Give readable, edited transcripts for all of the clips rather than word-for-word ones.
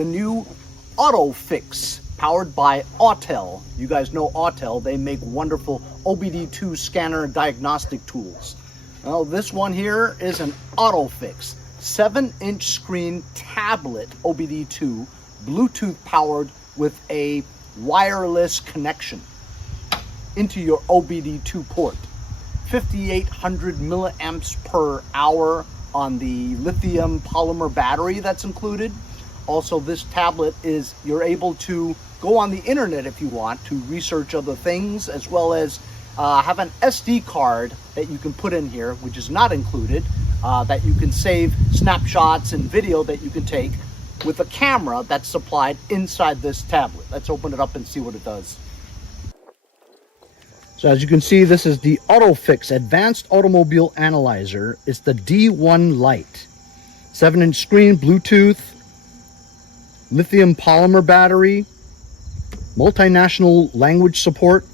The new AutoFix, powered by Autel. You guys know Autel. They make wonderful OBD2 scanner diagnostic tools. Well, this one here is an AutoFix 7-inch screen tablet OBD2, Bluetooth powered with a wireless connection into your OBD2 port. 5,800 milliamps per hour on the lithium polymer battery that's included. Also, this tablet is, you're able to go on the internet if you want to research other things, as well as have an SD card that you can put in here, which is not included, that you can save snapshots and video that you can take with a camera that's supplied inside this tablet. Let's open it up and see what it does. So as you can see, this is the AutoFix Advanced Automobile Analyzer. It's the D1 Lite. 7-inch screen, Bluetooth, lithium polymer battery, multinational language support.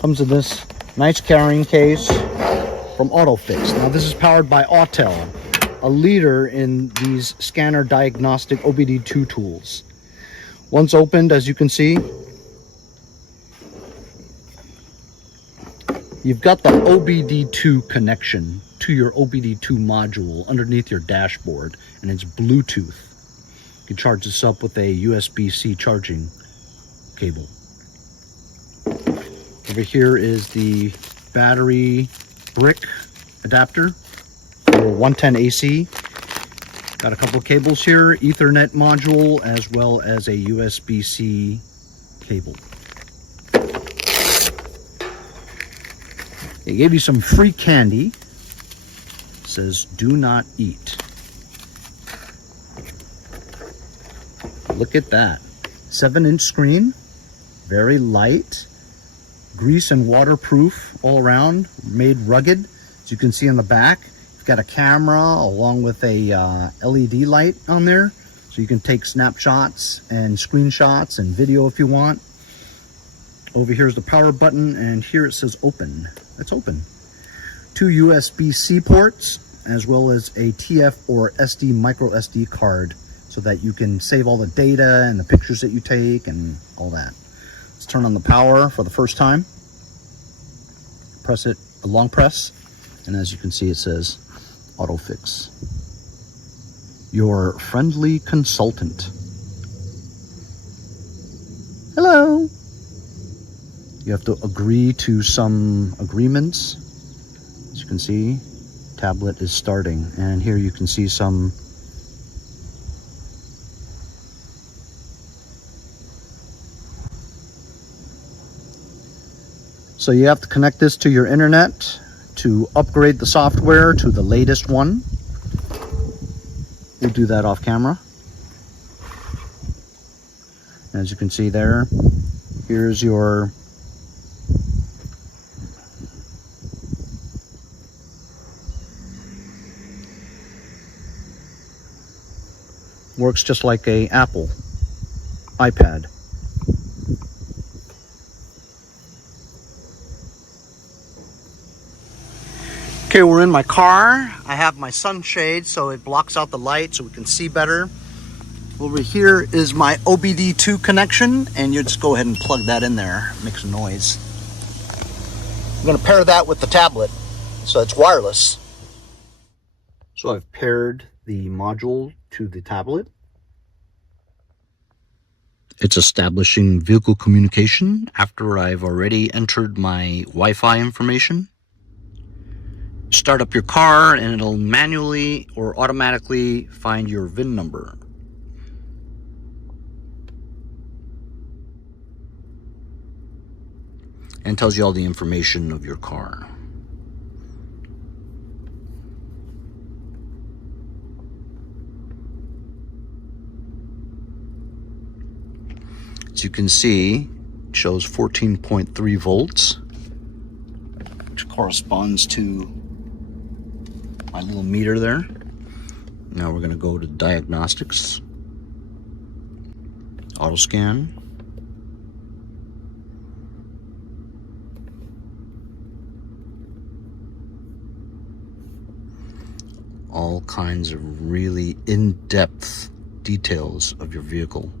Comes in this nice carrying case from AutoFix. Now this is powered by Autel, a leader in these scanner diagnostic OBD2 tools. Once opened, as you can see, you've got the OBD2 connection to your OBD2 module underneath your dashboard, and it's Bluetooth. You can charge this up with a USB-C charging cable. Over here is the battery brick adapter for 110 AC. Got a couple of cables here, Ethernet module, as well as a USB-C cable. They gave you some free candy. It says, "Do not eat." Look at that. 7-inch screen, very light, grease and waterproof all around, made rugged. As you can see on the back, you've got a camera along with a LED light on there, so you can take snapshots and screenshots and video if you want. Over here is the power button, and here it says open. It's open. 2 USB-C ports, as well as a TF or SD micro SD card, so that you can save all the data and the pictures that you take and all that. Let's turn on the power for the first time. Press it, a long press, and as you can see, it says AutoFix, your friendly consultant. Hello. You have to agree to some agreements. As you can see, tablet is starting, and here you can see some so you have to connect this to your internet to upgrade the software to the latest one. We'll do that off camera. As you can see there, here's your works just like a Apple iPad. Okay, we're in my car. I have my sunshade so it blocks out the light so we can see better. Over here is my OBD2 connection, and you just go ahead and plug that in there. It makes a noise. I'm going to pair that with the tablet so it's wireless. So I've paired the module to the tablet. It's establishing vehicle communication after I've already entered my Wi-Fi information. Start up your car and it'll manually or automatically find your VIN number. And tells you all the information of your car. As you can see, it shows 14.3 volts, which corresponds to my little meter there. Now we're going to go to Diagnostics, Auto Scan. all kinds of really in-depth details of your vehicle.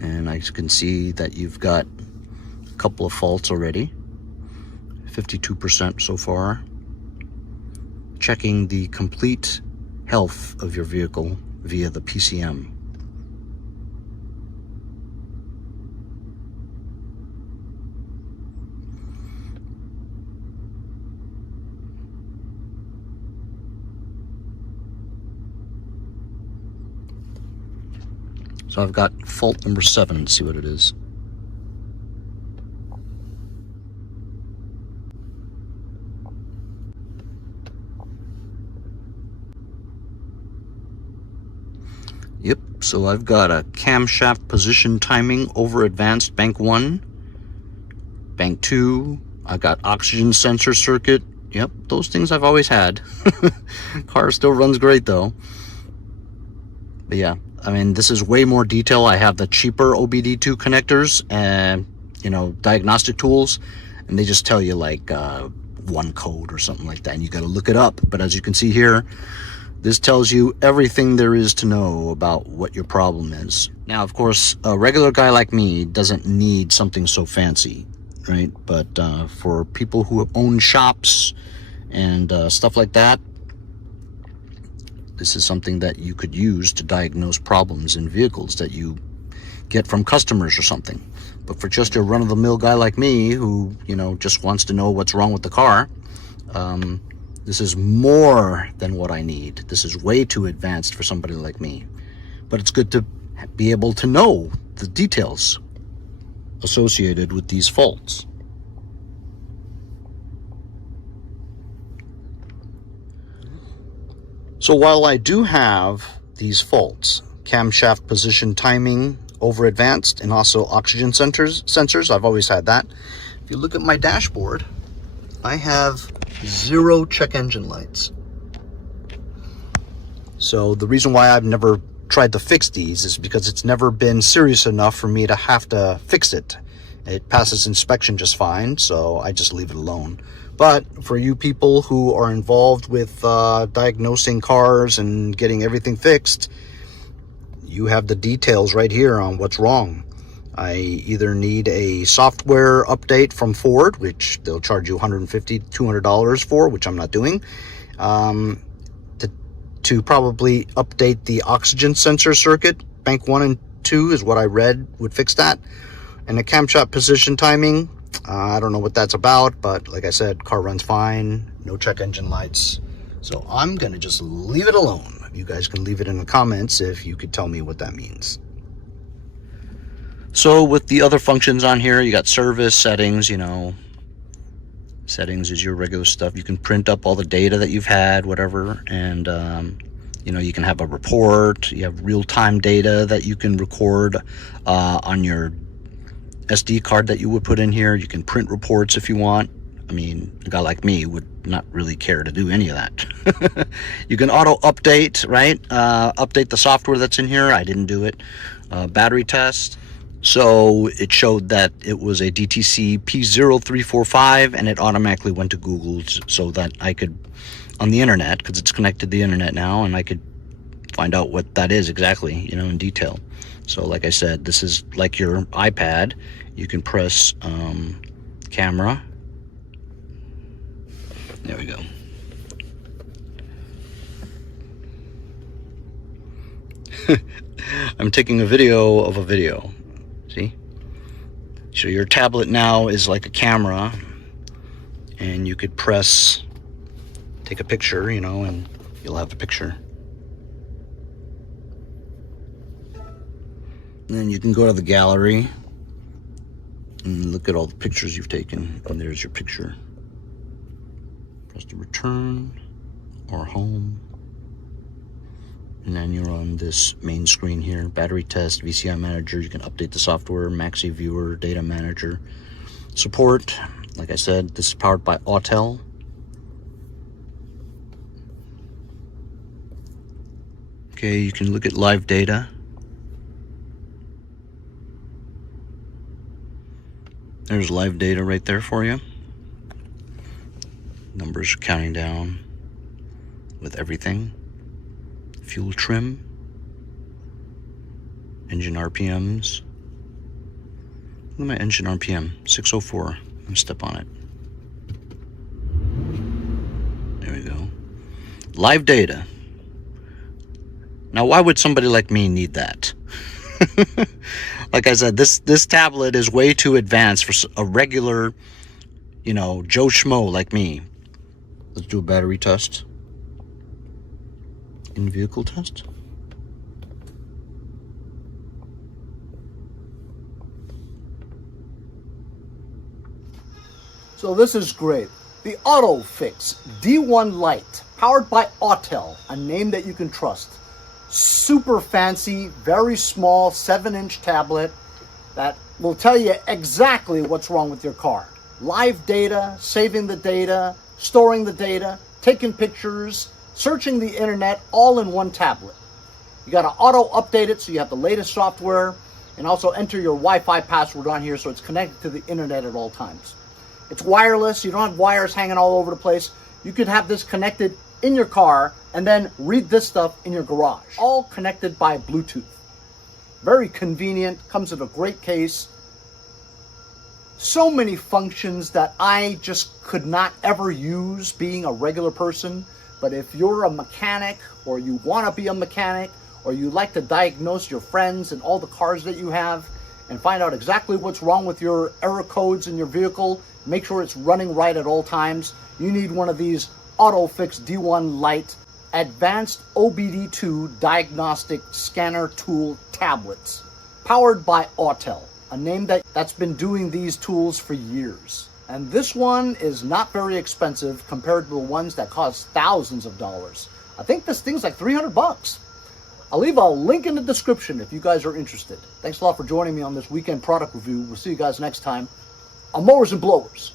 And I can see that you've got a couple of faults already, 52% so far. Checking the complete health of your vehicle via the PCM. So I've got fault number 7. Let's see what it is. Yep, so I've got a camshaft position timing over advanced bank 1, bank 2. I got oxygen sensor circuit. Yep, those things I've always had. Car still runs great though. But yeah, I mean, this is way more detail. I have the cheaper OBD2 connectors and, you know, diagnostic tools, and they just tell you like one code or something like that, and you got to look it up. But as you can see here, this tells you everything there is to know about what your problem is. Now, of course, a regular guy like me doesn't need something so fancy, right? But for people who own shops and stuff like that, this is something that you could use to diagnose problems in vehicles that you get from customers or something. But for just a run-of-the-mill guy like me who, you know, just wants to know what's wrong with the car, this is more than what I need. This is way too advanced for somebody like me. But it's good to be able to know the details associated with these faults. So while I do have these faults, camshaft position timing over advanced, and also oxygen sensors, I've always had that. If you look at my dashboard, I have 0 check engine lights. So the reason why I've never tried to fix these is because it's never been serious enough for me to have to fix it. It passes inspection just fine, so I just leave it alone. But for you people who are involved with diagnosing cars and getting everything fixed, you have the details right here on what's wrong. I either need a software update from Ford, which they'll charge you $150, $200 for, which I'm not doing, to probably update the oxygen sensor circuit. Bank 1 and 2 is what I read would fix that. And the camshaft position timing, I don't know what that's about, but like I said, car runs fine, no check engine lights. So I'm going to just leave it alone. You guys can leave it in the comments if you could tell me what that means. So with the other functions on here, you got service, settings, you know. Settings is your regular stuff. You can print up all the data that you've had, whatever, and you know, you can have a report. You have real-time data that you can record on your SD card that you would put in here. You can print reports if you want. I mean, a guy like me would not really care to do any of that. You can auto update, right? Update the software that's in here. I didn't do it. Battery test. So it showed that it was a DTC P0345, and it automatically went to Google so that I could, on the internet, because it's connected to the internet now, and I could find out what that is exactly, you know, in detail. So like I said, this is like your iPad. You can press camera. There we go. I'm taking a video of a video. See? So your tablet now is like a camera, and you could press, take a picture, you know, and you'll have the picture. And then you can go to the gallery and look at all the pictures you've taken, and there's your picture. Press the return or home. And then you're on this main screen here, battery test, VCI manager. You can update the software, Maxi viewer, data manager, support. Like I said, this is powered by AutoAuth. Okay, you can look at live data. There's live data right there for you. Number numbers are counting down with everything. Fuel trim, engine RPMs. Look at my engine RPM, 604. I'm gonna step on it. There we go. Live data. Now, why would somebody like me need that? Like I said, this tablet is way too advanced for a regular, you know, Joe Schmo like me. Let's do a battery test. In-vehicle test. So this is great. The OTOFIX D1 Lite, powered by AutoAuth, a name that you can trust. Super fancy, very small 7-inch tablet that will tell you exactly what's wrong with your car. Live data, saving the data, storing the data, taking pictures, searching the internet, all in one tablet. You got to auto update it so you have the latest software, and also enter your Wi-Fi password on here so it's connected to the internet at all times. It's wireless, you don't have wires hanging all over the place. You could have this connected in your car and then read this stuff in your garage. All connected by Bluetooth. Very convenient, comes in a great case. So many functions that I just could not ever use being a regular person. But if you're a mechanic, or you want to be a mechanic, or you like to diagnose your friends and all the cars that you have and find out exactly what's wrong with your error codes in your vehicle, make sure it's running right at all times, you need one of these OTOFIX D1 Lite Advanced OBD2 Diagnostic Scanner Tool Tablets, powered by AutoAuth, a name that's been doing these tools for years. And this one is not very expensive compared to the ones that cost thousands of dollars. I think this thing's like 300 bucks. I'll leave a link in the description if you guys are interested. Thanks a lot for joining me on this weekend product review. We'll see you guys next time on Mowers and Blowers.